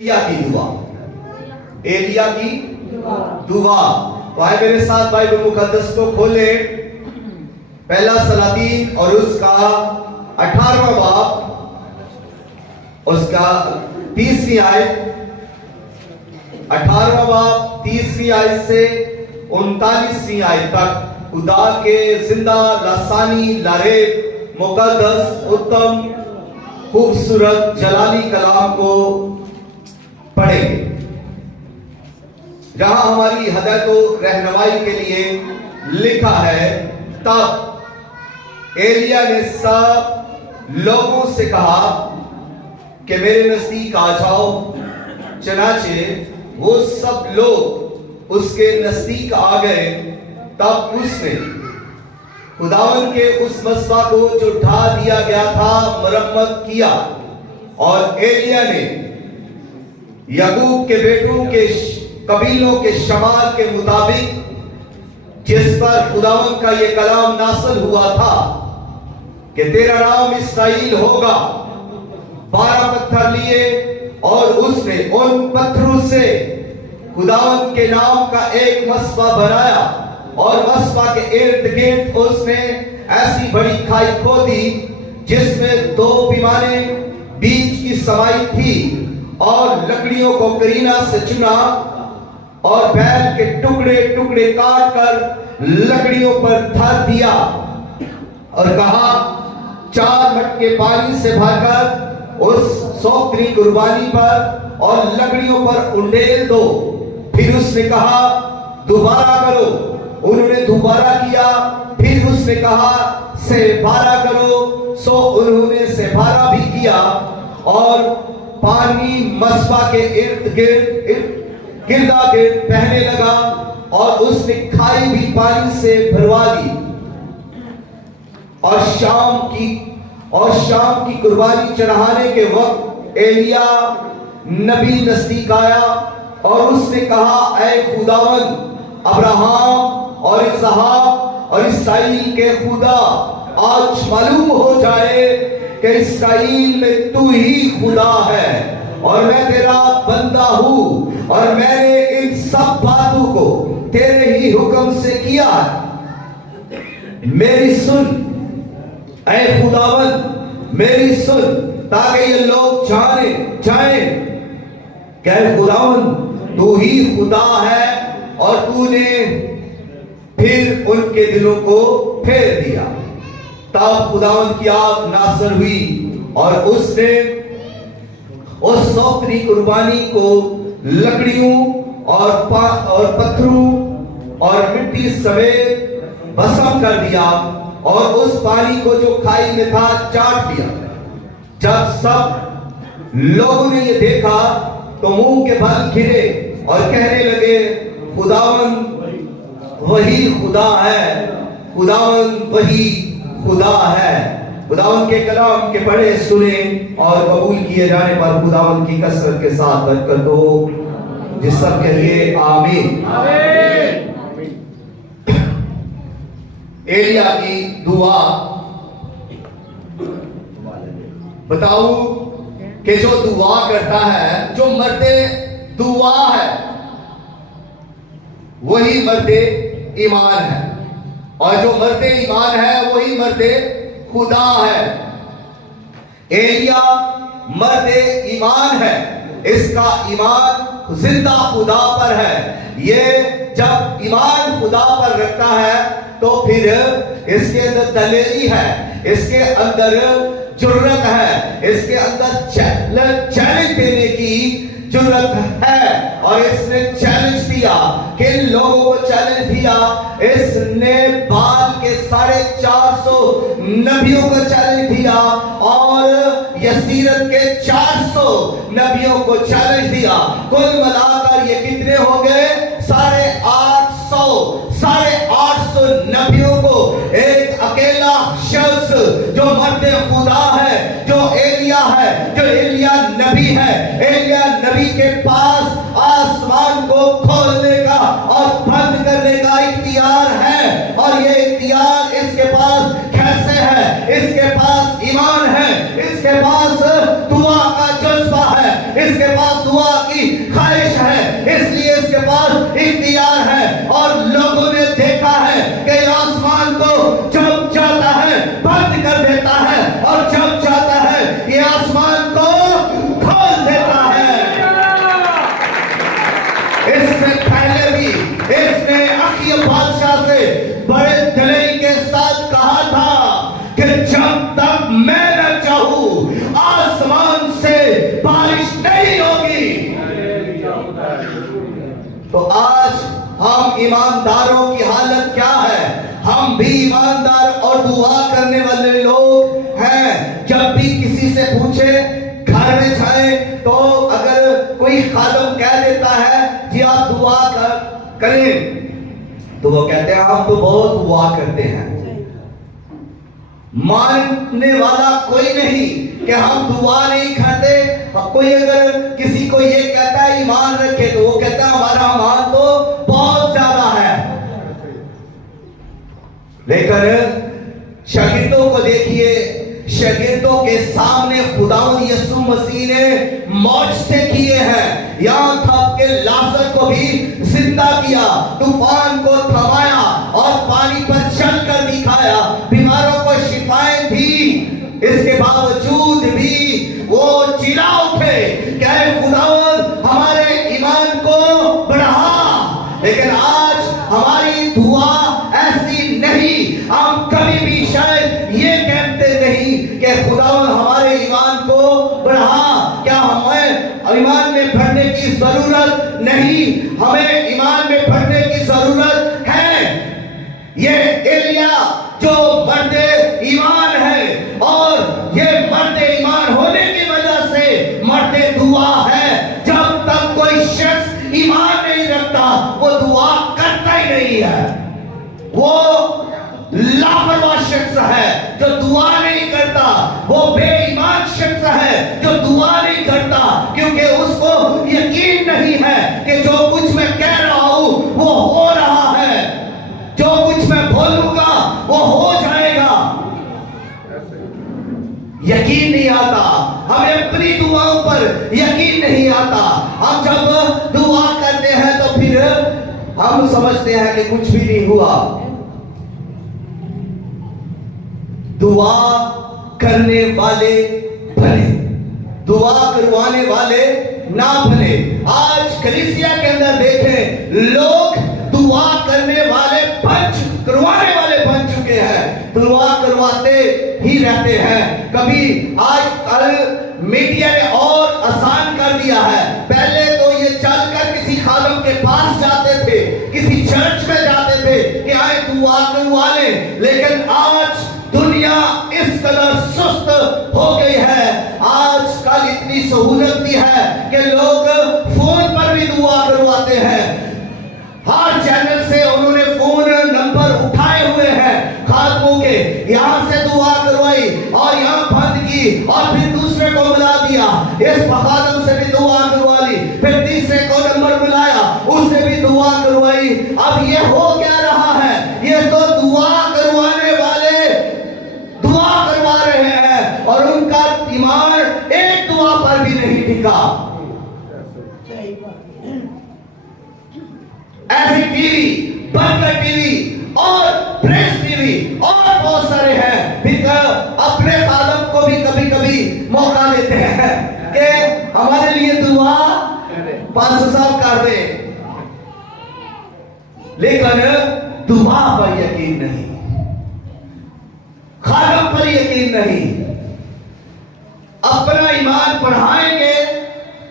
एलिया की दुआ, एलिया की दुआ। तो आए मेरे साथ बाइबल मुकद्दस को खोले, पहला सलातीन और उसका 18वां बाब, उसका 30वीं आयत, 18वां बाब 30वीं आयत से 39वीं आयत तक खुदा के जिंदा लासानी लारेब मुकद्दस उत्तम खूबसूरत जलाली कलाम को पढ़ेंगे, जहां हमारी हदायत और रहनुमाई के लिए लिखा है। तब एलिया ने सब लोगों से कहा कि मेरे नजदीक आ जाओ। चनाचे वो सब लोग उसके नजदीक आ गए। तब उसने खुदावन के उस मसबा को जो ढा दिया गया था मरम्मत किया, और एलिया ने याकूब के बेटों के कबीलों के शमाल के मुताबिक जिस पर खुदावन का ये कलाम नासिल हुआ था कि तेरा नाम इस्राएल होगा, 12 पत्थर लिए और उसने उन पत्थरों से खुदावन के नाम का एक मसबा बनाया, और मसबा के इर्द गिर्द उसने ऐसी बड़ी खाई खोदी जिसमें 2 पैमाने बीच की समाई थी, और लकड़ियों को करीना से चुना और बैल के टुकड़े टुकड़े काट कर लकड़ियों पर धर दिया, और कहा 4 मटके पानी से भरकर उस सौकरी कुर्बानी पर और लकड़ियों पर उंडेल दो। फिर उसने कहा दोबारा करो। उन्होंने दोबारा किया। फिर उसने कहा सेबारा करो। सो उन्होंने सेबारा भी किया, और पानी मसबा के इर्द गिर्दा गिर्द बहने लगा, और उसने खाई भी पानी से भरवा दी। और शाम की कुर्बानी चढ़ाने के वक्त एलिया नबी नजदीक आया, और उसने कहा ऐ खुदावन अब्राहम और इसहाक और इसराइल के खुदा, आज मालूम हो जाए कि इसराइल में तू ही खुदा है, और मैं तेरा बंदा हूं, और मैंने इन सब बातों को तेरे ही हुक्म से किया। मेरी सुन ऐ खुदावन, मेरी सुन, ताकि ये लोग जाने कि खुदावन तू ही खुदा है। और तूने फिर उनके दिलों को फेर दिया। तब खुदावन की आग नासर हुई, और उसने उस सौकरी कुर्बानी को लकड़ियों और पत्थरों और मिट्टी समेत भस्म कर दिया, और उस पानी को जो खाई में था चाट दिया। जब सब लोगों ने ये देखा तो मुंह के बल घिरे और कहने लगे खुदावन वही खुदा है, खुदावन वही खुदा है। खुदावन के कलाम के पढ़े सुने और कबूल किए जाने पर खुदावन की कसरत के साथ बरकत हो। जिस सब के लिए आमीन। एलिया की दुआ। बताओ कि जो दुआ करता है, जो मर्दे दुआ है, वही मर्दे ईमान है, और जो मर्दे ईमान है वही मर्दे खुदा है। एलिया मर्दे ईमान है, इसका ईमान जिंदा खुदा पर है। ये जब ईमान खुदा पर रखता है तो फिर इसके अंदर दलेरी है, इसके अंदर जुर्रत है, इसके अंदर चैलेंज देने की जुर्रत है। और इसने चैलेंज दिया, किन लोगों को चैलेंज दिया? इसने बाल के 450 नबियों को चैलेंज दिया, और यसीरत के 400 नबियों को चैलेंज दिया। कुल मिलाकर ये कितने हो गए? 850 नबियों को एक अकेला शख्स जो मर्दे खुदा है, जो एलिया है, जो एलिया नबी है, एलिया नबी के पास आसमान को खोलने का और बंद करने का इख्तियार है। और ये इख्तियार इसके पास कैसे है? इसके पास ईमान है, इसके पास दुआ का जज्बा है, इसके पास दुआ तो आज हम ईमानदारों की हालत क्या है? हम भी ईमानदार और दुआ करने वाले लोग हैं। जब भी किसी से पूछे, घर में जाए तो अगर कोई खादम कह देता है कि आप दुआ करें, तो वो कहते हैं हम तो बहुत दुआ करते हैं। मानने वाला कोई नहीं कि हम दुआ नहीं करते। कोई अगर किसी को ये कहता है ईमान रखे, तो वो कहता है हमारा ईमान तो बहुत ज्यादा है। लेकिन शागिर्दों को देखिए, शागिर्दों के सामने खुदावंद यीशु मसीह ने मौजज़े किए हैं। यहां तक कि लाजर को भी जिंदा किया, तूफान को थमाया और पानी पर चलकर दिखाया, बीमारों को शिफाएं दी। इसके बावजूद भी वो चिल्ला उठे कि खुदावंद हमारे ईमान को बढ़ा। लेकिन आज हमारी दुआ ऐसी नहीं। हम कभी भी शायद ये कहते नहीं कि खुदावंद हमारे ईमान को बढ़ा। क्या हमें ईमान में बढ़ने की जरूरत नहीं? हमें ईमान में बढ़ने की जरूरत है। ये एलिया जो मर्दे ईमान है, और ये मर्दे ईमान होने की वजह से मर्दे दुआ है। जब तक कोई शख्स ईमान नहीं रखता, वो दुआ करता ही नहीं है। वो लापरवाह शख्स है जो दुआ नहीं करता। वो बेईमान शख्स है जो दुआ नहीं करता, क्योंकि उसको यकीन नहीं है कि जो कुछ मैं कह रहा हूं वो हो रहा है, जो कुछ मैं बोलूंगा वो हो जाएगा। यकीन नहीं आता, हमें अपनी दुआओं पर यकीन नहीं आता। हम जब दुआ करते हैं तो फिर हम समझते हैं कि कुछ भी नहीं हुआ। दुआ करने वाले भले, दुआ करवाने वाले ना भले। आज कलीसिया के अंदर देखें, लोग दुआ करने वाले करवाने वाले बन चुके हैं, दुआ करवाते ही रहते हैं। कभी आजकल मीडिया ने और आसान कर दिया है। पहले तो ये चलकर किसी खादम के पास जाते थे, किसी चर्च में जाते थे कि आए दुआ करवा लें। लेकिन आज दुनिया इस कदर सुस्त हो गई है, आजकल इतनी सहूलत भी है कि लोग फोन पर भी दुआ करवाते हैं। हर चैनल से उन्होंने फोन नंबर उठाए हुए हैं खादमों के, यहां से दुआ करवाई और यहां बंद की और फिर दूसरे को बुला दिया, इस खादम से भी दुआ करवा ली, फिर तीसरे को नंबर बुलाया, उससे भी दुआ करवाई। अब ये हो क्या रहा है? ये तो दुआ करवाने वाले दुआ करवा रहे हैं और उनका ईमान एक दुआ पर भी नहीं टिका। ऐसी टीवी, बर्गर टीवी और प्रेस टीवी और बहुत सारे हैं, फिर अपने खादम को भी कभी कभी मौका देते हैं कि हमारे लिए दुआ 500 साल कर दे, लेकिन दुआ पर यकीन नहीं, खादम पर यकीन नहीं। अपना ईमान बढ़ाएंगे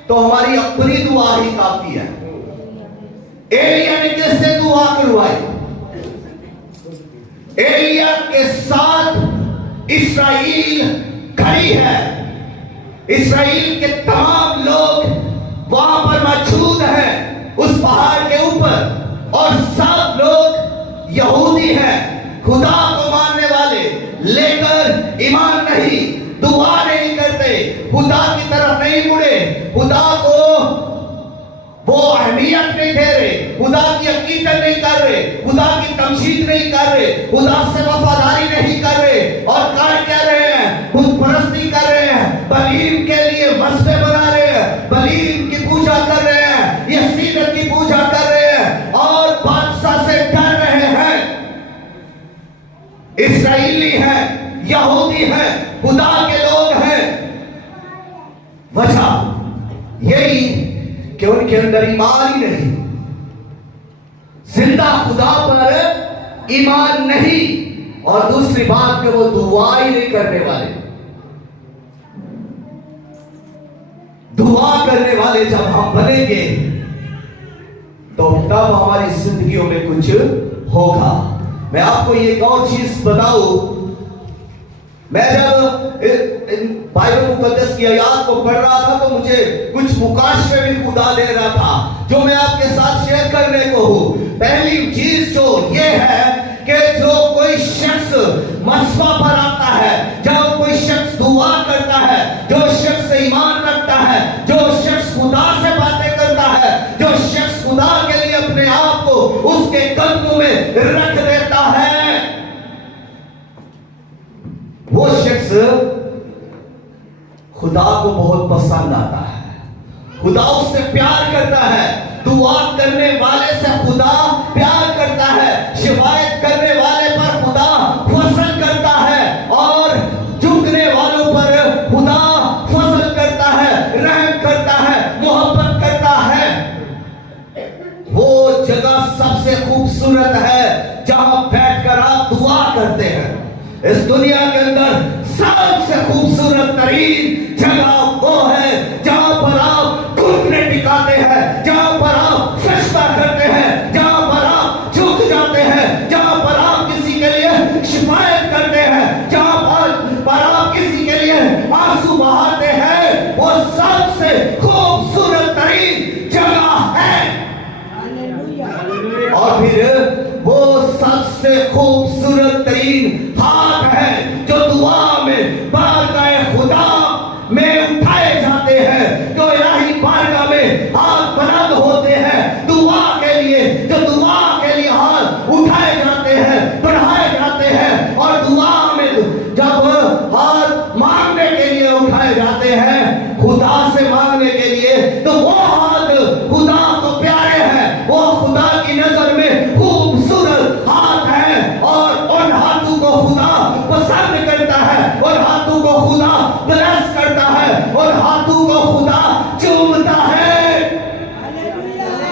तो हमारी अपनी दुआ ही काफी है। एलिया ने किससे दुआ करवाई? एलिया के साथ इस्राएल खड़ी है। इस्राएल के तमाम लोग वहां पर मौजूद हैं उस पहाड़ के ऊपर, और सब लोग यहूदी हैं, खुदा को मानने वाले, लेकर ईमान नहीं, दुआ नहीं करते, खुदा की तरफ नहीं मुड़े, खुदा को वो अहमियत नहीं दे रहे, खुदा की अकीदत नहीं कर रहे, खुदा की तमजीद नहीं कर रहे, खुदा से वफादारी नहीं कर रहे, और कार्य क्या रहे हैं? खुद परस्ती कर रहे हैं, बलीम के लिए मस्ते बना रहे हैं, बलीम की पूजा कर रहे हैं, यसीदत की पूजा कर रहे हैं और बादशाह से डर रहे हैं। इस्राएली हैं, यहूदी हैं, खुदा के लोग हैं। वजह यही कि उनके अंदर ईमान ही नहीं, जिंदा खुदा पर ईमान नहीं, और दूसरी बात कि वो दुआ ही नहीं करने वाले। दुआ करने वाले जब हम बनेंगे तो तब हमारी जिंदगियों में कुछ होगा। मैं आपको एक और चीज बताऊं, मैं जब बाइबल मुकद्दस की आयत को पढ़ रहा था तो मुझे कुछ मुकाशफे भी खुदा दे रहा था जो मैं आपके साथ शेयर करने को हूं। पहली चीज जो ये है कि जो कोई शख्स मसवा पर आता है, जब कोई शख्स दुआ करता है, जो शख्स ईमान रखता है, जो शख्स खुदा से बातें करता है, जो शख्स खुदा के लिए अपने आप को उसके कदमों में रख देता है, वो शख्स खुदा को बहुत पसंद आता है, खुदा उससे प्यार करता है। दुआ करने वाले से खुदा प्यार करता है, शिफायत करने वाले पर खुदा फजल करता है, और झुकने वालों पर खुदा फजल करता है, रहम करता है, मोहब्बत करता है। वो जगह सबसे खूबसूरत है जहां बैठकर आप दुआ करते हैं। इस दुनिया के अंदर सबसे खूबसूरत तरीन जगह वो है जहां पर आप घुटने टिकाते हैं, जहां पर आप सजदा करते हैं, जहां पर आप झुक जाते हैं, जहां पर आप किसी के लिए शिफायत करते हैं, जहां पर आप किसी के लिए आंसू बहाते हैं। वो सबसे खूबसूरत तरीन जगह है। और फिर वो सबसे खूबसूरत तरीन हाथ है जो दुआ में बारगाह खुदा में उठाए जाते हैं, जो इलाही बारगाह में हाथ बुलंद होते हैं दुआ के लिए, जो दुआ के लिए हाथ उठाए जाते हैं, बढ़ाए जाते हैं। और दुआ में जब हाथ मांगने के लिए उठाए जाते हैं, खुदा से मांगने के लिए, तो वो हाथ खुदा को प्यारे हैं, वो खुदा की नजर में खूबसूरत हाथ है, और उन हाथों को खुदा पसंद करता है, और हाथों को खुदा ब्लेस करता है, और हाथों को खुदा चूमता है,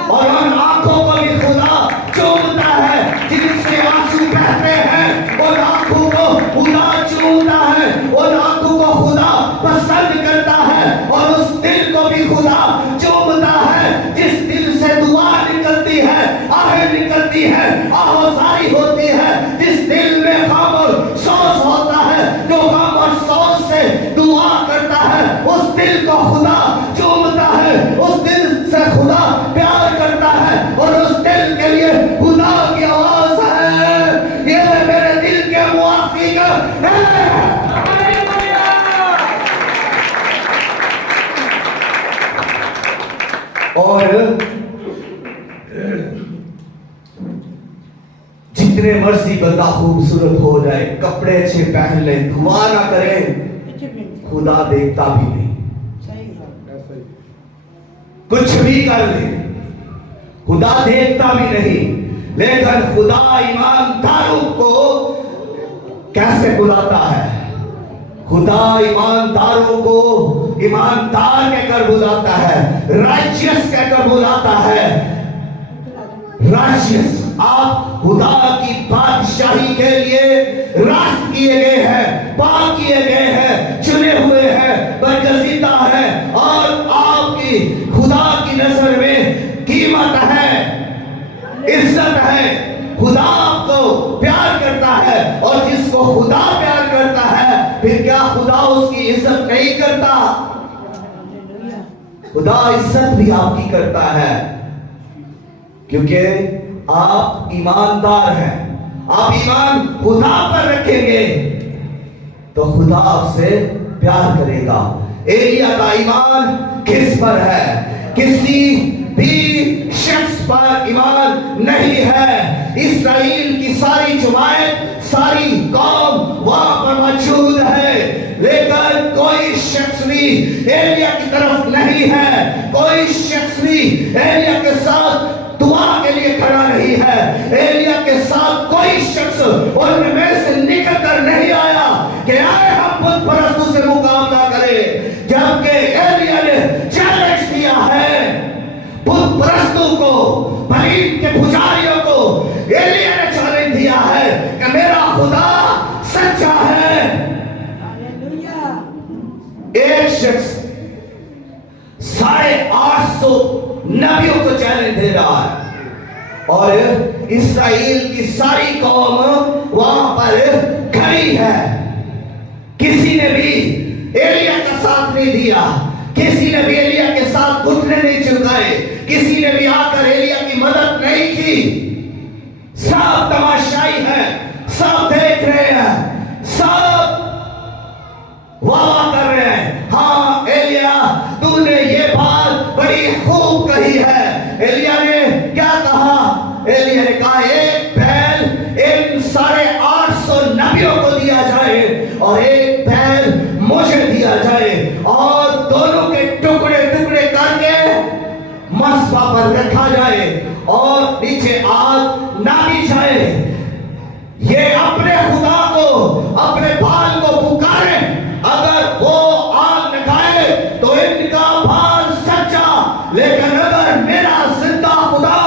और उन आंखों को भी खुदा चूमता है जिनसे आंसू बहते हैं, और आंखों को खुदा चूमता है, और आंखों को खुदा पसंद करता है, और उस दिल को भी खुदा चूमता है जिस दिल से दुआ निकलती है, आहें निकलती है, आहोजारी होती है, जिस दिल में गम और सोच होता है, जो गम और सोच से दुआ करता है, उस दिल को खुदा चूमता है, उस दिल से खुदा प्यार करता है, और उस दिल के लिए खुदा की आवाज है, ये मेरे दिल के मुआफिक है। और जितने मर्जी बंदा खूबसूरत हो जाए, कपड़े अच्छे पहन ले, दुआ ना करें, खुदा देखता भी नहीं। कुछ भी कर ले, खुदा देखता भी नहीं। लेकिन खुदा ईमानदारों को कैसे बुलाता है? खुदा ईमानदारों को ईमानदार कहकर बुलाता है, राइचियस कहकर बुलाता है। राइचियस, आप खुदा की बादशाही के लिए रास्त किए गए हैं, पाक किए गए हैं, चुने हुए हैं, बरगजीदा है, और आपकी खुदा की नजर में कीमत है, इज्जत है। खुदा आपको प्यार करता है, और जिसको खुदा प्यार करता है, फिर क्या खुदा उसकी इज्जत नहीं करता? खुदा इज्जत भी आपकी करता है, क्योंकि आप ईमानदार हैं। आप ईमान खुदा पर रखेंगे तो खुदा आपसे प्यार करेगा। एलिया का ईमान किस पर है? किसी भी शख्स पर ईमान नहीं है। इस्राएल की सारी जमात, सारी कौम वहां पर मौजूद है, लेकिन कोई शख्स भी एलिया की तरफ नहीं है, कोई शख्स भी एलिया के साथ दुआ के लिए खड़ा नहीं है। एलिया के साथ कोई शख्स उनमें से निकल कर नहीं आया कि आए हम बुत परस्तों से मुकाबला करें, जबकि एलिया ने चैलेंज दिया है बुत परस्तों को, बालीम के पुजारियों को। एलिया ने चैलेंज दिया है कि मेरा खुदा सच्चा है। एक शख्स 850 नबियों को चैलेंज दे रहा है। और इस्राएल की सारी कौम वहां पर खड़ी है। किसी ने भी एलिया का साथ नहीं दिया, किसी ने भी एलिया के साथ घुटने नहीं झुकाए, किसी ने भी आकर एलिया की मदद नहीं की। सब तमाशाई है, सब देख रहे हैं, सब वाह कर रहे हैं। हाँ एलिया, तूने ये बात बड़ी खूब कही है। एलिया ने क्या कहा? एलिया ने कहा एक बैल इन 850 नबियों को दिया जाए और एक बैल मुझे दिया जाए और दोनों के टुकड़े टुकड़े करके मस्बा पर रखा जाए और नीचे आग ना दी जाए। ये अपने खुदा को, अपने बाल को पुकारे, अगर वो आग लगाए तो इनका बाल सच्चा, लेकिन अगर मेरा जिंदा खुदा,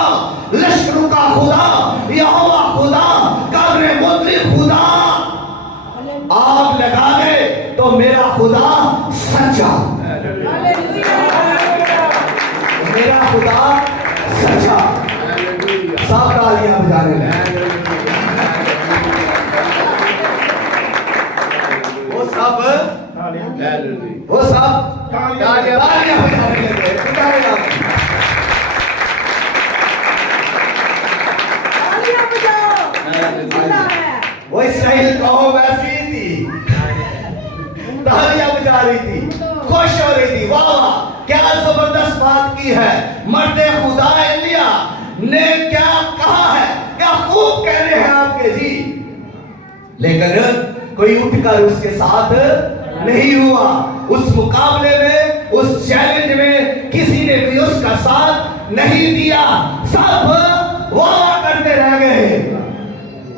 लश्करों का खुदा, यहोवा खुदा, कब्र मुतली खुदा आग लगा दे तो मेरा खुदा सच्चा, मेरा खुदा सच्चा। सब तालियां बजाने लगे, वो सब तालियां बजाने लगे। वो इस्राएल कौम वैसी थी, तालियां बजा रही थी, खुश हो रही थी। वाह वाह, क्या जबरदस्त बात की है। मर्दे खुदा एलिया ने क्या कहा है, क्या खूब कह रहे हैं आपके जी। लेकिन कोई उठकर उसके साथ नहीं हुआ। उस मुकाबले में, उस चैलेंज में किसी ने भी उसका साथ नहीं दिया। सब वाह करते रह गए।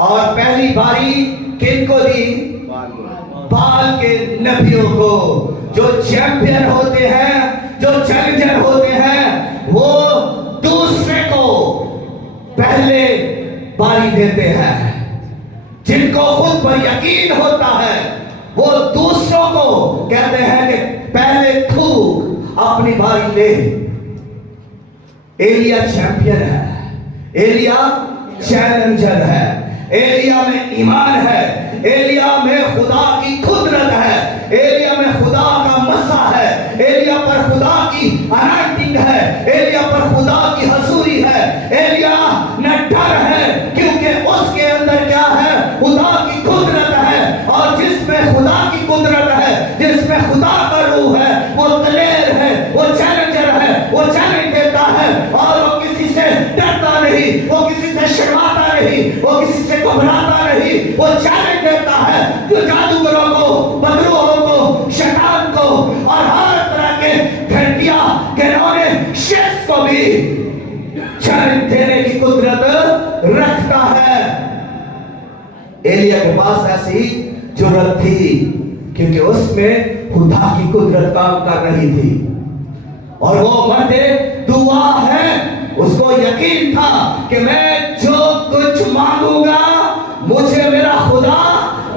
और पहली बारी किनको दी? बाल के नबियों को। जो चैंपियन होते हैं, जो चैलेंजर होते हैं, वो दूसरे को पहले बारी देते हैं। जिनको खुद पर यकीन होता है वो दूसरों को कहते हैं कि पहले तू अपनी बारी ले। एलिया चैंपियन है, एलिया चैलेंजर है, एलिया में ईमान है, एलिया में खुदा की कुदरत है, एलिया में खुदा का मसा है, एलिया पर खुदा की अनॉइंटिंग है, एलिया पर खुदा की हजूरी है। एलिया न डर है क्योंकि उसके अंदर क्या है? खुदा की कुदरत है। और जिसमें खुदा की कुदरत है, जिसमें खुदा का रूह है, वो दलेर है, वो चैलेंजर है, वो चैलेंज देता है और वो किसी से डरता नहीं, वो किसी से शर्माता नहीं, वो किसी से घबराता नहीं, वो चैलेंज देता है। जो जादूगरों को, बदरूहों को, शैतान को और हर तरह के घटिया घिनौने शेष को भी चैलेंज देने की कुदरत रखता है। एलिया के पास ऐसी जरूरत थी क्योंकि उसमें खुदा की कुदरत काम कर रही थी और वो मर्दे दुआ है। उसको यकीन था कि मैं जो कुछ मांगूंगा मुझे मेरा खुदा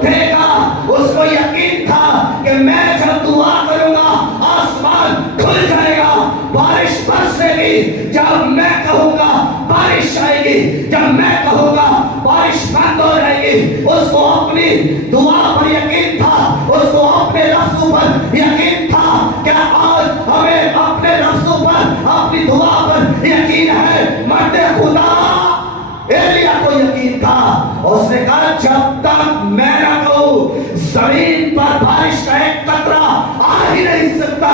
देगा। उसको यकीन था कि मैं जब दुआ करूंगा आसमान खुल जाएगा, बारिश बरसेगी। जब मैं कहूंगा बारिश आएगी, जब मैं कहूंगा बारिश बंद हो जाएगी। उसको अपनी दुआ पर यकीन था, उसको अपने लफ्जों पर यकीन था। क्या आज हमें अपने लफ्जों पर, अपनी दुआ पर यकीन है? मर्दे खुदा एलिया को यकीन था। उसने कहा जब तक मैं ना कहूं जमीन पर बारिश का एक कतरा आ ही नहीं सकता,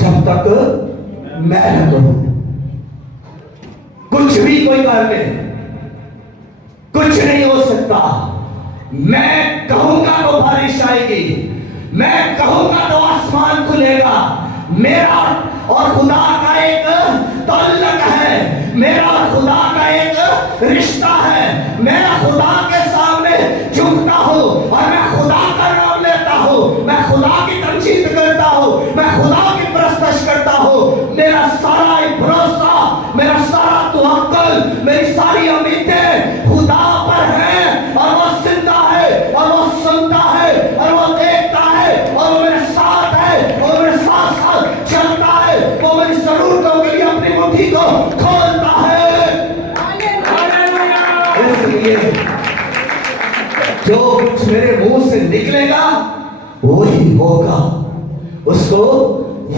जब तक मैं ना कहूं। कुछ भी कोई कर ले, कुछ नहीं हो सकता। मैं कहूंगा तो बारिश आएगी, मैं कहूंगा तो आसमान खुलेगा। मेरा और खुदा का एक ताल्लुक है, मेरा खुदा का एक रिश्ता है। मैं खुदा के सामने झुकता हूं और मैं खुदा का नाम लेता हूं, मैं खुदा की तमजीद करता हूं, मैं खुदा की परस्तश करता हूं। मेरा सारा भरोसा, मेरा सारा तवक्कुल, मेरी सारी उम्मीदें खुदा पर है और वो जिंदा है और वो सुनता है और वो देखता है और वो मेरे साथ है और मेरे साथ साथ चलता है। वो मेरी जरूरतों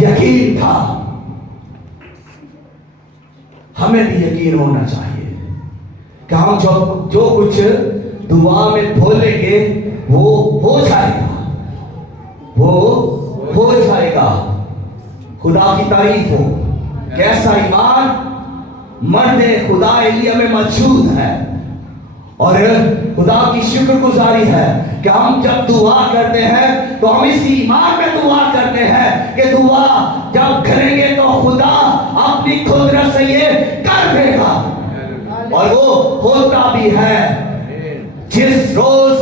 यकीन था। हमें भी यकीन होना चाहिए कि हम जो कुछ दुआ में बोलेंगे वो हो जाएगा, वो हो जाएगा। खुदा की तारीफ हो। कैसा ईमान मर्द खुदा एलिया में मौजूद है। और खुदा की शुक्रगुजारी है कि हम जब दुआ करते हैं तो हम इस ईमान में दुआ करते हैं कि दुआ जब करेंगे तो खुदा अपनी कुदरत से ये कर देगा, और वो होता भी है। जिस रोज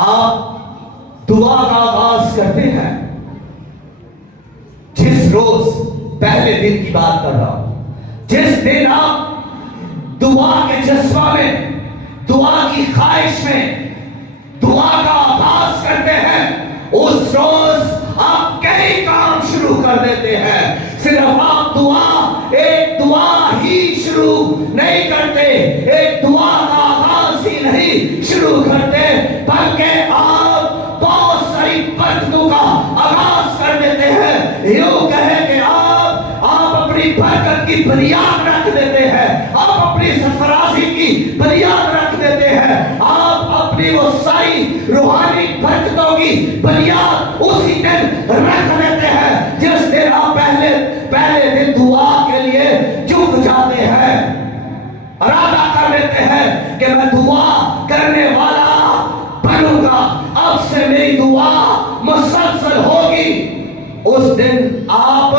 आप दुआ का आगाज करते हैं, जिस रोज, पहले दिन की बात कर रहा हूं, जिस दिन आप दुआ के जज्बा में, दुआ की ख्वाहिश में दुआ का आगाज करते हैं, उस रोज आप कई काम शुरू कर देते हैं। सिर्फ आप एक दुआ ही शुरू नहीं करते, एक दुआ का आगाज ही नहीं शुरू करते, बल्कि आप बहुत सारी बरकतों का आगाज कर देते हैं। यूं कहे कि आप अपनी बरकत की बुनियाद रख देते हैं, आप अपनी सरफराजी की बुनियाद रख देते हैं, आप अपनी वो सारी रूहानी बरकतों की बुनियाद उसी दिन रख देते हैं जिस दिन आप पहले दिन दुआ के लिए झुक जाते हैं, इरादा कर लेते हैं कि मैं दुआ करने वाला बनूंगा, अब से मेरी दुआ मुसलसल होगी। उस दिन आप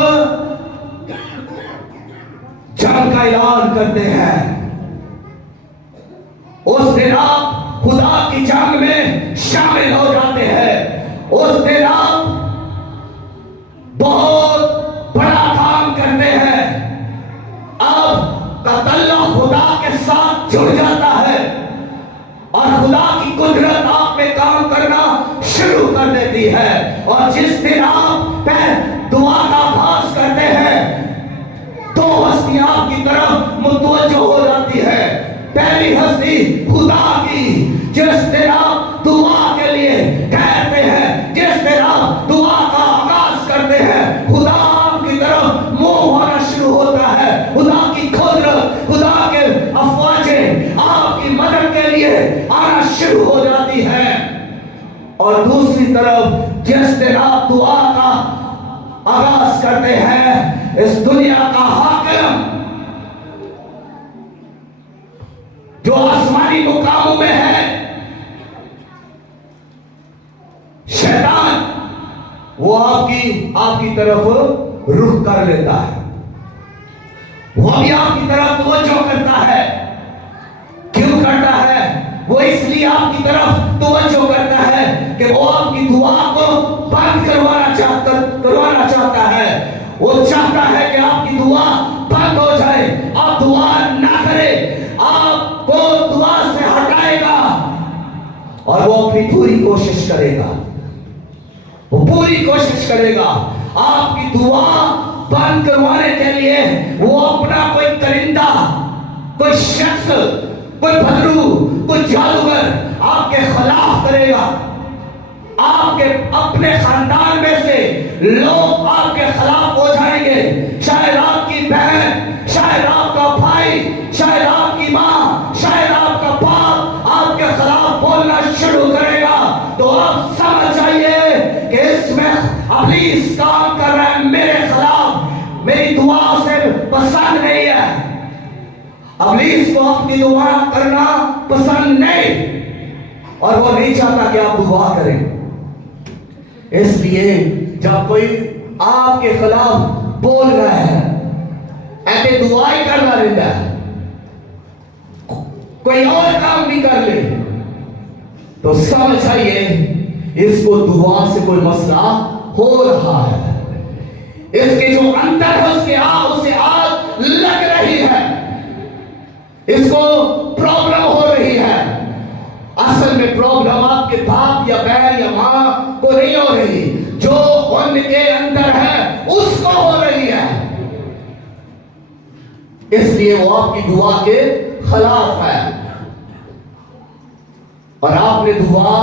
जंग का ऐलान करते हैं, उस दिन आप खुदा की जंग में शामिल हो जाते हैं, उस दिन आप बहुत बड़ा काम करते हैं। अब ततल्ला खुदा के साथ जुड़ जाता है और खुदा की कुदरत आप में काम करना शुरू कर देती है। और जिस दिन आप दुआ का आगाज करते हैं, दो हस्तियां आपकी तरफ मुतवज्जो हो जाती है। पहली हस्ती खुदा की, जिस दिन आप दुआ के लिए कहते हैं, जिस दिन आप दुआ का आगाज करते हैं, खुदा आपकी तरफ मुंह होना शुरू होता है, खुदा की कुदरत, खुदा के अफवाजें आपकी मदद के लिए आना शुरू हो जाती है। और दूसरी तरफ जिस दिन आप दुआ का आगाज करते हैं, इस दुनिया का हाकिम जो आसमानी मुकामों में है, शैतान, वो आपकी तरफ रुख कर लेता है, वो भी आपकी तरफ तवज्जो करता है। क्यों करता है? वो इसलिए आपकी तरफ तवज्जो करता है कि वो आपकी दुआ को बंद करवाना चाहता है। वो चाहता है कि आपकी दुआ बंद हो जाए, आप दुआ ना करें, आपको दुआ से हटाएगा, और वो अपनी पूरी कोशिश करेगा, वो पूरी कोशिश करेगा आपकी दुआ बंद करवाने के लिए। वो अपना कोई करिंदा, कोई शख्स, कोई भद्रू, कोई जादूगर आपके खिलाफ करेगा। आपके अपने खानदान में से लोग आपके खिलाफ हो जाएंगे। शायद आपकी बहन, शायद आपका भाई, शायद आपकी माँ, शायद आपका बाप आपके खिलाफ बोलना शुरू करेगा। तो आप समझ जाइए कि इसमें इब्लीस काम कर रहा है मेरे खिलाफ, मेरी दुआ से पसंद नहीं है। इब्लीस को आपकी दुआ करना पसंद नहीं, और वो नहीं चाहता कि आप दुआ करें। इसलिए जब कोई आपके खिलाफ बोल रहा है, ऐसे दुआ ही करना रहता है, कोई और काम भी कर ले, तो समझ आइए इसको दुआ से कोई मसला हो रहा है। इसके जो अंदर है उसे आग लग रही है, इसको प्रॉब्लम हो रही है। असल में प्रॉब्लम आपके बाप या बहन या मां को नहीं हो रही, जो उनके अंदर है उसको हो रही है। इसलिए वो आपकी दुआ के खिलाफ है, और आपने दुआ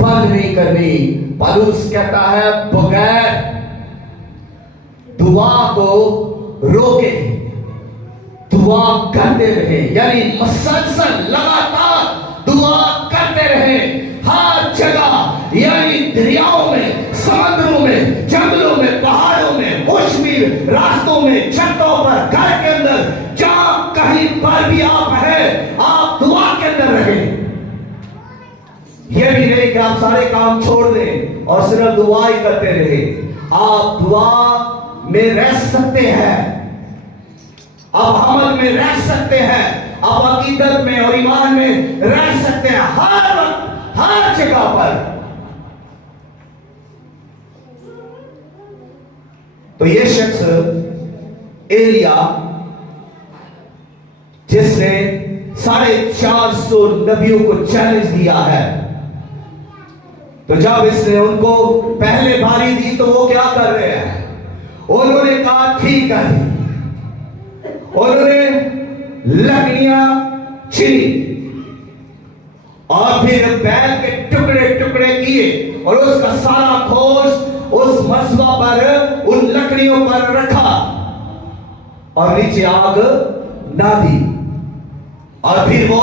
बंद नहीं करनी, पौलुस कहता है बगैर दुआ को रोके दुआ करते रहे, यानी मसलसल लगातार दुआ करते रहे हर जगह, यानी दरियाओं में, समुद्रों में, जंगलों में, पहाड़ों में, मौसमी रास्तों में, छतों पर, घर के अंदर, जहां कहीं पर भी आप हैं, आप दुआ के अंदर रहे। यह भी नहीं कि आप सारे काम छोड़ दें और सिर्फ दुआ ही करते रहे। आप दुआ में रह सकते हैं, आप अमल में रह सकते हैं, आप अकीदत में और ईमान में रह सकते हैं, हर वक्त, हर जगह पर। तो यह शख्स एलिया, जिसने 450 नबियों को चैलेंज दिया है, तो जब इसने उनको पहले बारी दी तो वो क्या कर रहे हैं? उन्होंने कहा ठीक है, उन्होंने लकड़ियां छिली और फिर बैल के टुकड़े टुकड़े किए और उसका सारा गोश्त उस मसवा पर, उन लकड़ियों पर रखा और नीचे आग ना दी। और फिर वो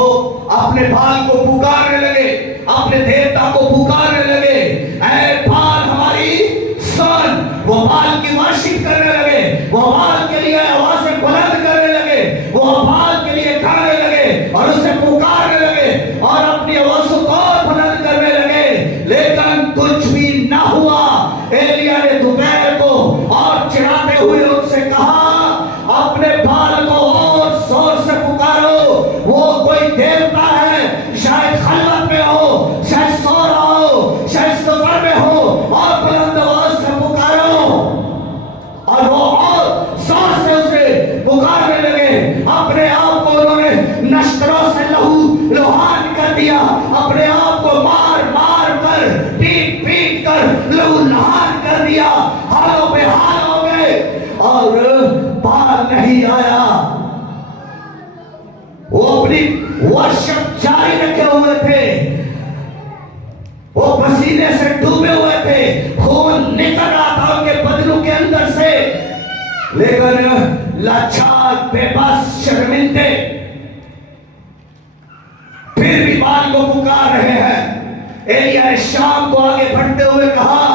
अपने बाल को पुकारने लगे, अपने देवता को पुकारने लगे, ऐ बाल हमारी सुन। वो बाल की वर्शिप करने लगे, वो बाल के लिए आवाजें बुलंद करने लगे, वो बाल के लिए गाने लगे और उसे पुकारने लगे और अपनी आवाजों को बुलंद करने लगे, लेकिन कुछ भी ना हुआ। एलिया ने दोपहर को और चिढ़ाते हुए उनसे कहा, अपने बाल को और जोर से पुकारो, वो कोई देवता है, शायद खलवत में हो, शायद सो रहा हो, शायद सफर में हो, और बुलंद आवाज से पुकारो। और वो और जोर से उसे पुकारने लगे। अपने आप को उन्होंने नश्तरों से लहूलुहान कर दिया, अपने आप को मार मार कर, पीट पीट कर लहूलुहान कर दिया, हालों पे हाल हो गए और बाल नहीं आया। वो अपनी वर्शिप जारी रखे हुए थे, वो पसीने से डूबे हुए थे, खून निकल रहा था उनके बदनों के अंदर से, लेकिन लाचार, बेबस, शर्मिंदे फिर भी बाल को पुकार रहे हैं। एलिया ने शाम को आगे बढ़ते हुए कहा,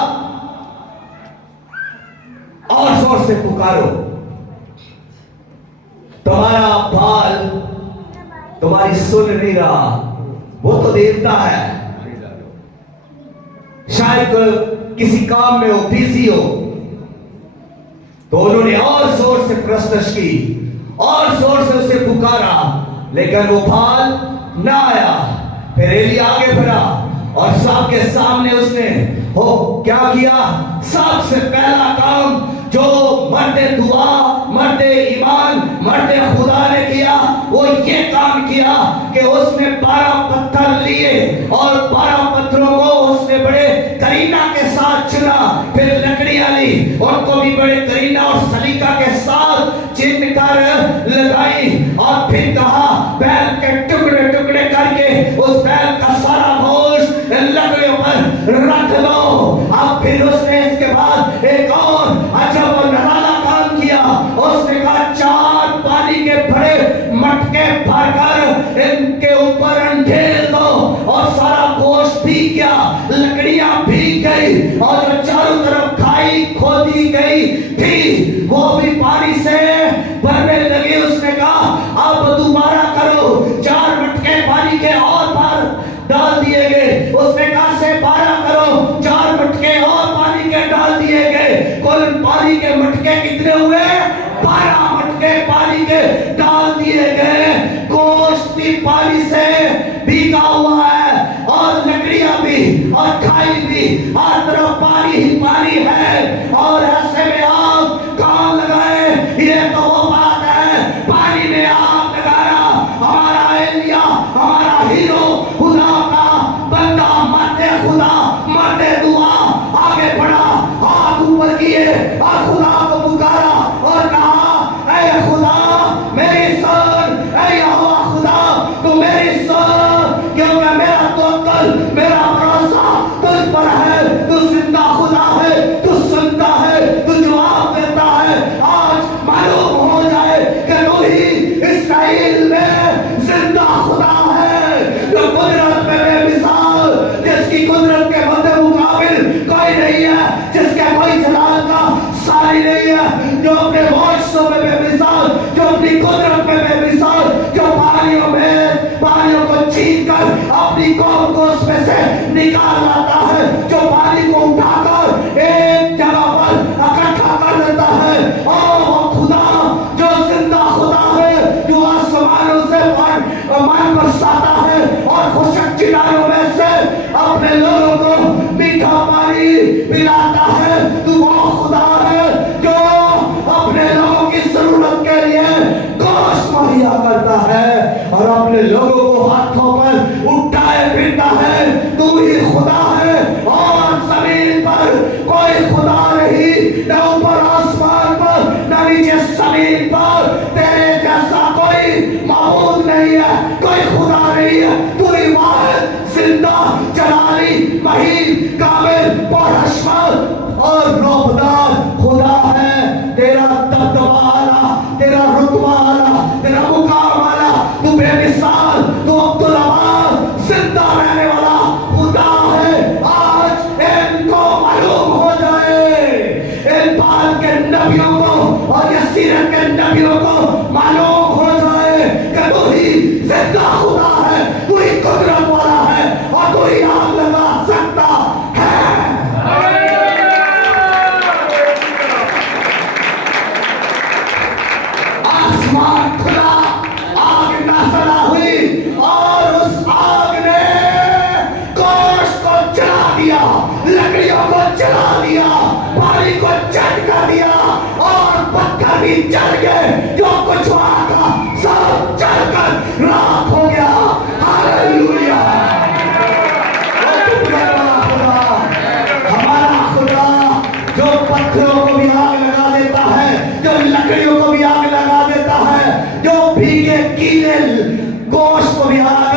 और जोर से पुकारो, तुम्हारा बाल तुम्हारी सुन नहीं रहा, वो तो देवता है, शायद किसी काम में हो, बिजी हो। तो उन्होंने और जोर से प्रस्तश की और जोर से उसे पुकारा, लेकिन वो बाल ना आया। फिर एलिया आगे बढ़ा और सबके सामने उसने हो क्या किया? सबसे पहला काम जो मर्दे दुआ, मर्दे ईमान, मर्दे खुदा ने किया, वो ये काम किया कि उसने 12 पत्थर लिए और 12 पत्थरों को उसने बड़े करीना के साथ चुना। फिर लकड़ियां ली, उनको भी बड़े करीना और सलीका के साथ चिन्ह कर लगाई और फिर कहा, बैल के टुकड़े टुकड़े करके उस बैल का सारा गोश्त लकड़ियों पर रख लो। अब फिर उसने इसके बाद एक और अजब और निराला काम किया। उसने कहा, 4 पानी के बड़े मटके भरकर इनके ऊपर अंधेर दो और सारा गोश्त भीग गया, लकड़ियां भीग गई और जो चारों तरफ खाई खोदी गई थी वो भी पानी से भरने लगी। उसने कहा, अब दोबारा करो। 4 मटके पानी के और बार डाल दिए गए। उसने कहा से 12 करो, 4 मटके और पानी के डाल दिए गए। कुल पानी के मटके कितने हुए? 12 मटके पानी के डाल दिए गए। गोश्त भी पानी से भीगा हुआ है और लकड़ियां भी और खाई भी, हर तरफ पानी ही पानी है। और ऐसे में आग कहाँ लगाए? ये तो वो बात है, पानी में आग लगाया। हमारा एलिया, हमारा हीरो, खुदा का बंदा, मर्दे खुदा, मर्दे दुआ आगे बढ़ा, हाथ ऊपर किए और खुदा को पुकारा और कहा, ऐ खुदा, मेरे जो अपने मोर्चों में बेमिसाल, जो अपनी कुदरत में बेमिसाल, जो पानियों को छीन कर अपनी कौम को उसमें से निकाल लाता है, जो पानी को उठाकर एक जगह पर इकट्ठा कर देता है। और वो खुदा जो जिंदा खुदा है, जो आसमानों से मन बरसाता है और खुशक चिनारों में से अपने लोगों को मीठा पानी पिलाता है, तू वो खुदा है जो अपने लोगों की जरूरत के लिए गोश्त मुहैया करता है और अपने लोगों को हाथों पर उठाए फिरता है। तू ही खुदा है और जमीन पर कोई खुदा नहीं, न ऊपर आसमान पर न नीचे जमीन पर तेरे जैसा कोई माबूद नहीं है, कोई खुदा नहीं है। तू ही वाहिद जिंदा जलाली महीन कामिल परहशमत और रोबदार खुदा है। तेरा दबदबा आला, तेरा रुतबा आला, तेरा मुकाम आला, तू बेमिसाल, तू अब्दुल अवाद जिंदा रहने वाला खुदा है। आज इनको मालूम हो जाए, इन बाल के नबियों को और यसीरत के नबियों को मालूम हो जाए कि तू ही जिंदा खुदा है, तू ही कुदरत वाला है और तू ही आग लगा सकता है। आसमान खुला, आग नासला हुई और उस आग ने गोश्त को जला दिया, लकड़ियों को जला दिया, पानी को झटका दिया और पत्थर भी जल गए। जो कुछ वहां था सब जलकर राख हो गया। हालेलुया। हमारा खुदा जो पत्थरों को भी आग लगा देता है, जो लकड़ियों को भी आग लगा देता है, जो भीगे गीले गोश्त को भी आग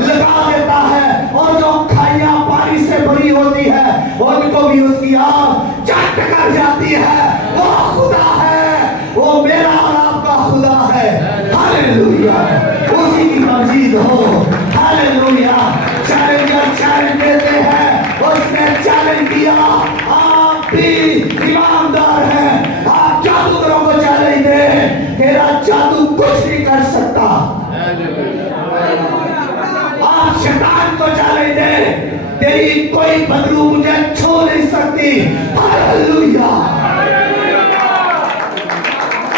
लगा देता है और जो खाइयां पानी से भरी होती है उनको भी उसकी आग चट कर जाती है। वो खुदा है, वो मेरा और आपका खुदा है। हालेलुया। उसी की मर्जी हो। हालेलुया। चैलेंज देते हैं, उसने चैलेंज दिया, आप भी ईमानदार हैं, आप जादूगरों को चैलेंज दे, तेरा जादू कुछ नहीं कर सकता। आप शैतान को चैलेंज दे, तेरी कोई बदलू मुझे छू नहीं सकती। हालेलुया।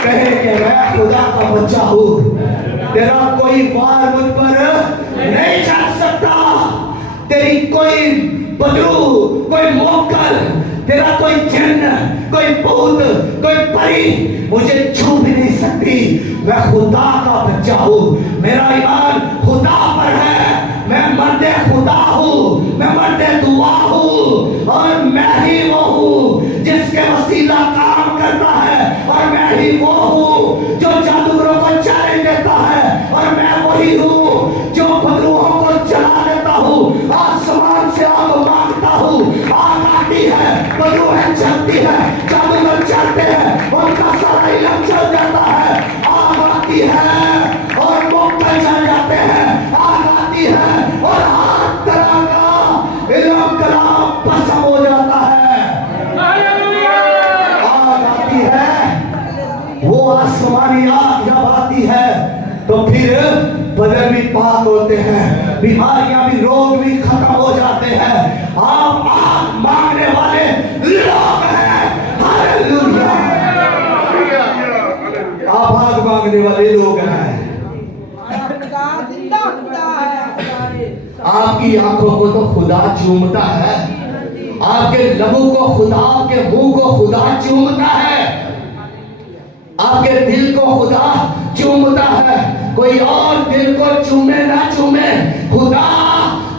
कहे कि मैं खुदा का बच्चा हूं, तेरा कोई वार मुझ पर नहीं चल सकता, तेरी कोई बदलू, कोई मोकल, तेरा कोई जिन्न, कोई भूत, कोई परी मुझे छू भी नहीं सकती। मैं खुदा का बच्चा हूं, मेरा ईमान खुदा पर है, मैं मर्दे खुदा हूं, मैं मर्दे दुआ हूं और मैं ही वो हूं जिसके वसीला काम करता है और मैं ही वो हूं जो जादूगरों को चैलेंज देता है और मैं वही हूं जो बदलुओं को जला देता हूं। आसमान से आग मांगता हूं, आग आती है, बदलुएं चलती है, जादूगर चलते हैं, उनका सारा इल्म चल जाता है। आग आती है और मोक्तल चल जाते हैं, आग आती है और हर तरह का इल्म कलाम भस्म हो जाता है। आग आती है, वो आसमानी आग जब आती है तो फिर बदन भी पाक होते हैं, बीमारियां भी, रोग भी खत्म हो जाते हैं। आप आग मांगने वाले लोग हैं। हालेलुया। आप आग मांगने वाले लोग हैं। आपकी आंखों को तो खुदा चूमता है, आपके लबों को खुदा, आपके मुंह को खुदा चूमता है, आपके दिल को खुदा चूमता है। कोई और दिल को चूमे ना चूमे, खुदा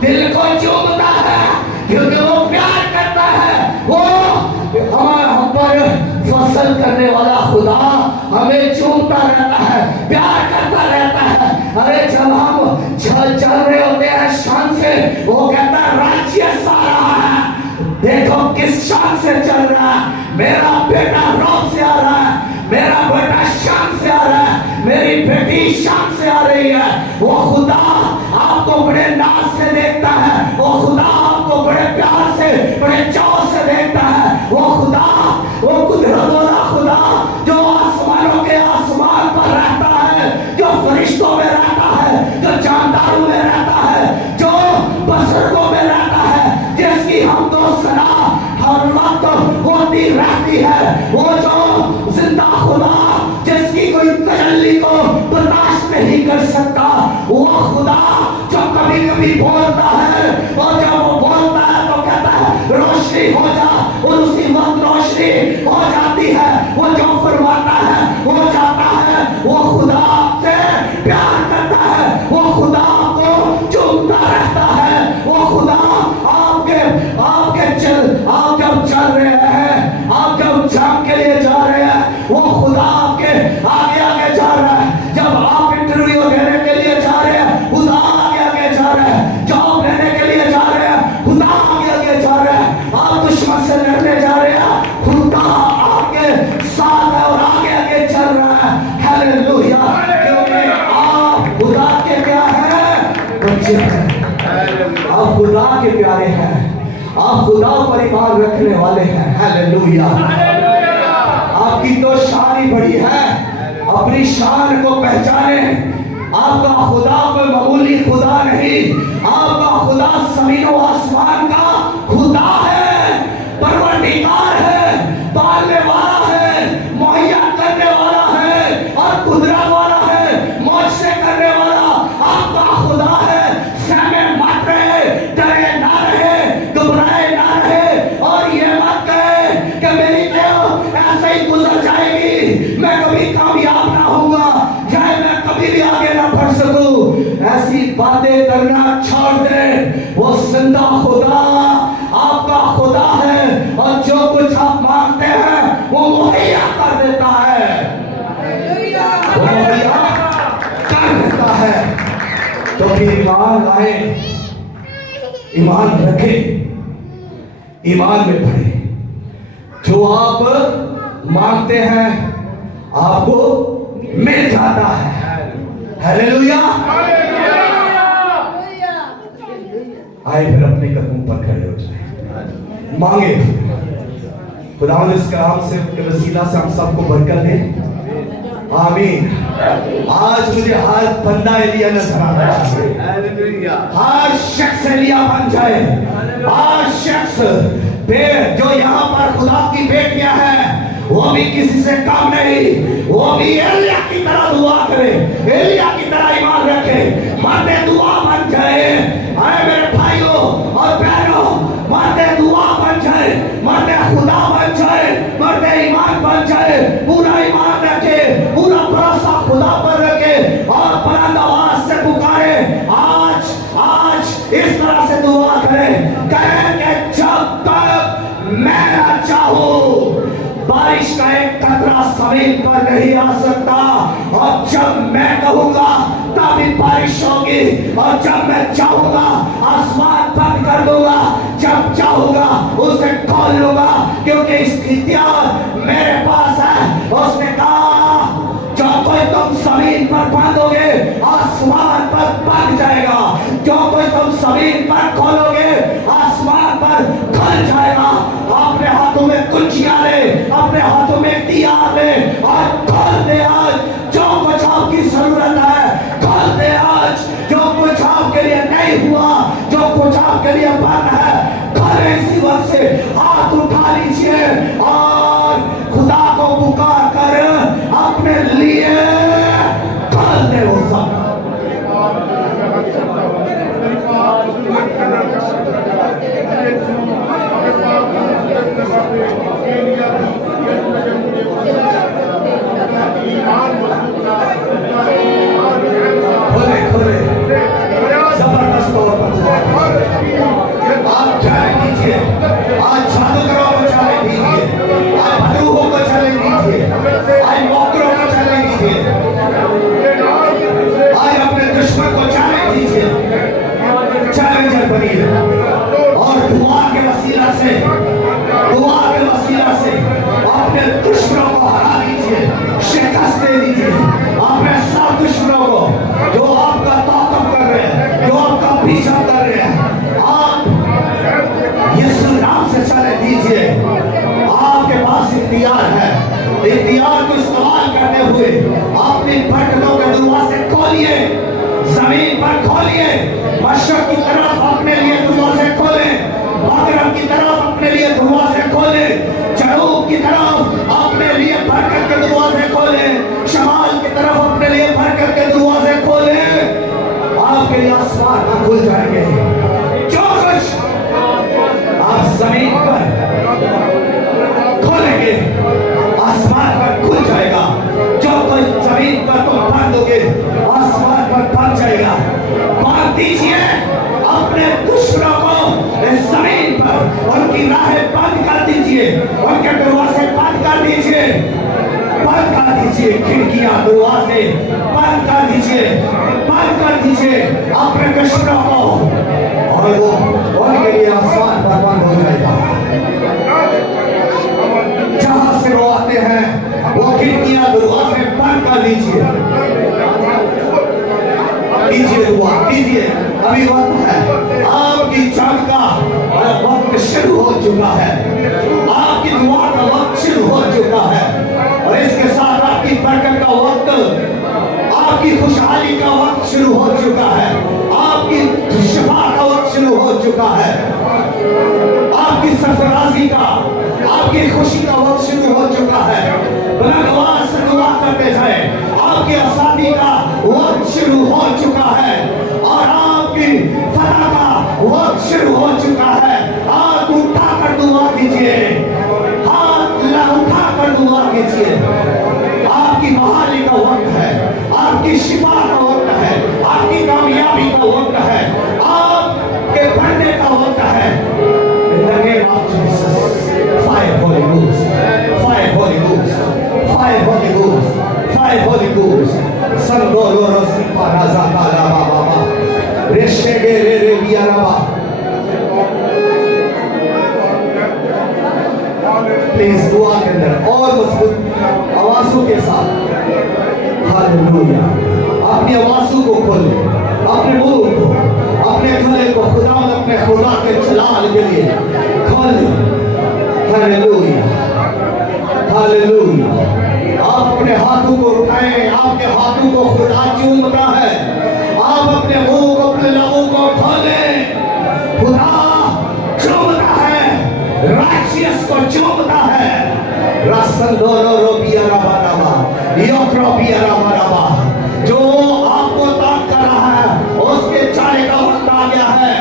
दिल को चूमता है क्योंकि वो प्यार करता है। वो हम पर फसल करने वाला खुदा हमें चूमता रहता है, प्यार करता रहता है। अरे जब हम चल रहे होते हैं शान से, वो कहता है राज्य सारा है, देखो किस शान से चल रहा है, मेरा बेटा रौब से आ रहा है, मेरा बेटा शान से आ रहा है, मेरी बेटी शान से आ रही है। वो खुदा आपको बड़े नाज से देखता है, वो खुदा आपको बड़े प्यार से, बड़े चाव से देखता है। वो खुदा, वो कुदरत वाला खुदा जो जाती है। वो जो जिंदा खुदा जिसकी कोई तजल्ली को बर्दाश्त नहीं कर सकता, वो खुदा जो कभी कभी बोलता है, और जब वो बोलता है तो कहता है रोशनी हो जा, और उसी वक्त रोशनी हो जाती है। वो जो फरमाता है हो जाता है। वो खुदा आपसे प्यार करता है, वो खुदा को चूमता रहता है। वो खुदा आपके आप जब चल रहे हैं, आप जब जंग के लिए जा रहे हैं, वो खुदा आपके आगे आगे जा रहा है। जब आप इंटरव्यू देने के लिए जा रहे हैं, खुदा आगे आगे जा रहा है। जॉब लेने के लिए जा रहे हैं, खुदा आगे आगे जा रहा है। आप दुश्मन से लड़ने जा रहे हैं, खुदा आपके साथ है और आगे आगे चल रहा है। हालेलुया, क्योंकि आप खुदा के क्या है, बच्चे हैं। आप खुदा के प्यारे हैं, आप खुदा पर ईमान रखने वाले हैं। हालेलुया, आपकी तो शान ही बड़ी है। अपनी शान को पहचाने। आपका खुदा कोई मामूली खुदा नहीं, आपका खुदा जमीन और आसमान का खुदा है, परवरदिगार है, पालने वाला है, मुहैया करने वाला है और कुदरत वाला है, मौज से करने वाला आपका खुदा है। सहमे मत रहे, डरे ना रहे, घबराए ना रहे, और ये मत कहे कि मेरी तो ऐसे ही गुजर जाएगी, मैं कभी कामयाब ना होऊंगा, चाहे मैं कभी भी आगे ना बढ़ सकूं। ऐसी बातें करना छोड़ दे। वो जिंदा खुदा आपका खुदा है, और जो कुछ आप मांगते हैं वो मुहैया कर देता है, वो मुहैया कर देता है। तो फिर ईमान लाए, ईमान रखे, ईमान में बढ़े। जो आप मांगते हैं आपको मिल जाता है। हालेलुया, आए फिर अपने कदमों पर खड़े हो जाए, मांगे। खुदावंद इस कलाम से के वसीला से हम सबको बरकत दे, आमीन। आज मुझे हर बंदा एलिया नजर आ रहा है, हर शख्स एलिया बन जाए, हर शख्स जो यहाँ पर खुदा की बेटियां हैं वो भी किसी से कम नहीं, वो भी एलिया की तरह दुआ करे, एलिया की तरह ईमान रखे, मर्दे दुआ बन जाए। अरे मेरे भाइयों और बहनों, मर्दे दुआ बन जाए, मर्दे खुदा बन जाए, मर्दे ईमान बन जाए, पूरा ईमान रखे, पूरा भरोसा खुदा पर रखे और बुलंद आवाज से पुकारे। आज आज इस तरह से दुआ करे, कहे कि जब तक मैं ना चाहूं बारिश का एक कतरा जमीन पर नहीं आ सकता, और जब मैं कहूंगा तभी बारिश होगी, और जब मैं चाहूंगा आसमान बंद कर दूंगा, जब चाहूंगा उसे खोल लूंगा, क्योंकि इसकी इख्तियार मेरे पास है। उसने कहा जो कोई तुम जमीन पर बांधोगे आसमान पर बंध जाएगा, जो कोई तुम जमीन पर खोलोगे आसमान पर खुल जाएगा। अपने हाथों में कुंजियां ले, अपने हाथों में इख्तियार ले और खोल दे। आज जो कुछ आपकी जरूरत है खोल दे। आज जो कुछ आपके लिए नहीं हुआ, जो कुछ आपके लिए बंद है, खोले। इसी वक्त से हाथ उठा लीजिए और खुदा को पुकार कर अपने लिए खोल दे वो सब। खोले खोले जबरदस्त तौर पर आप जाने दीजिए। आज जादूगरों को जाने दीजिए, आज भटूहों को जाने दीजिए, आज मौकरों को जाने दीजिए, आज अपने दुश्मन को जाने दीजिए। चैलेंजर बनिए और दुआ के वसीला से अपने दुश्मनों को हरा दीजिए, शिकस्त दे दीजिए अपने सब दुश्मनों को जो आपका ताकत कर रहे हैं, जो आपका पीछा कर रहे हैं। आप यीशु नाम से चले दीजिए। आपके पास इख्तियार है, इख्तियार को इस्तेमाल करते हुए अपनी बरकतों के दरवाजे खोलिए, जमीन पर खोलिए, मशरक की तरफ अपने लिए दरवाजे खोले, मगरब की तरफ अपने लिए दरवाजे खोले, जनूब की तरफ दीजिए, खिड़कियां दरवाजे बंद कर दीजिए, बंद कर दीजिए अपने कष्टों को, और वो उनके लिए आसान पर बंद हो जाएगा। जहां से वो आते हैं वो खिड़कियां दरवाजे बंद कर दीजिए। कीजिए दुआ, कीजिए, अभी वक्त है। आपकी जंग का वक्त शुरू हो चुका है, आपकी दुआ का वक्त शुरू हो चुका है, और इसके साथ आपकी बरकत का वक्त, आपकी खुशहाली का वक्त शुरू हो चुका है, आपकी शिफा का वक्त शुरू हो चुका है, आपकी सरफराजी का, आपकी खुशी का वक्त शुरू हो चुका है। बुलंद आवाज से दुआ करते जाए, आपकी आसानी का वक्त शुरू हो चुका है, और आपकी फतह का वक्त शुरू हो चुका है। हाथ उठाकर दुआ कीजिए, हाथ उठाकर दुआ कीजिए। आपकी बहाली का वक्त है, आपकी शिफा का वक्त है, आपकी कामयाबी का वक्त है, आपके बढ़ने का वक्त है। In the name of Jesus, fire Holy Ghost, fire Holy Ghost, fire Holy Ghost, fire Holy Ghost. Sandoro rosi paraza kala baba, reshege re biaraba. Please दुआ के अंदर और मजबूत आवाजों के साथ हालेलुया अपनी आवाजों को खोले, अपने मुंह को, अपने गले को खुदा अपने खुदा के जलाल के लिए खोले। Hallelujah hallelujah. आप अपने हाथों को उठाएं, आपके हाथों को खुदा चूमता है। आप अपने मुंह को, अपने लबों को खोलें, खुदा चूमता है, राशियस को चूमता है। रसन दोनों रोपिया रबा योक्रोपिया रबा, जो आपको ताक कर रहा है उसके चारे का वक्त आ गया है,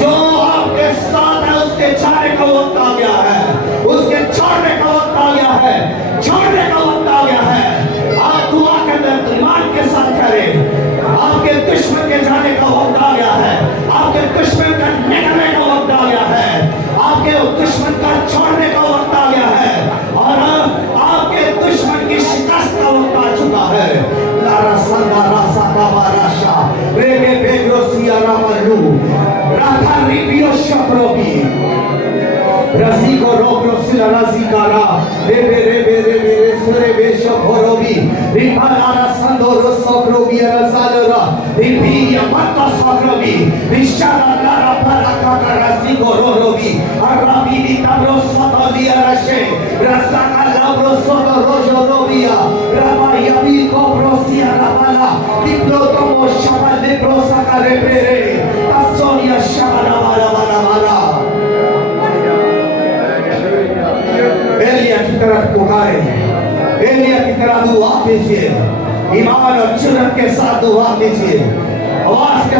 जो आपके साथ है उसके चारे का वक्त आ गया है, उसके छोड़ने का वक्त आ गया है, छोड़ने का वक्त आ गया है। आप दुआ के अंदर ईमान के साथ करें। आपके दुश्मन के जाने का वक्त आ गया है, आपके दुश्मन का निकलने का वक्त आ गया है, आपके दुश्मन का छोड़ने का वक्त आ गया है, और आपके दुश्मन की शिकस्त का वक्त आ चुका है। लारा संगा रासा बाबा राशा रेगे बेग्रोसिया रामलू राथा रिपियो शक्रोबी रसी को रोब्रो सिला रसी कारा रेबे सुरे बेशो घोरोबी रिपालारा संदोरो सोक्रोबी रसालरा रिपिया मत्ता सोक्रोबी रिशाला लारा पराका का रसी को रोरोबी अराबी दी तब्रो सोतलिया रशे रसा का लाब्रो सोतो रोजो रोबिया राबा याबी को प्रोसिया राबाला दिप्लो तोमो शबा लेप्रोसा का रेप्रे तसोनिया शबा वाला एलिया की तरफ पुकारे, एलिया की तरह दुआ कीजिए, ईमान और जुर्रत के साथ दुआ कीजिए, आवाज के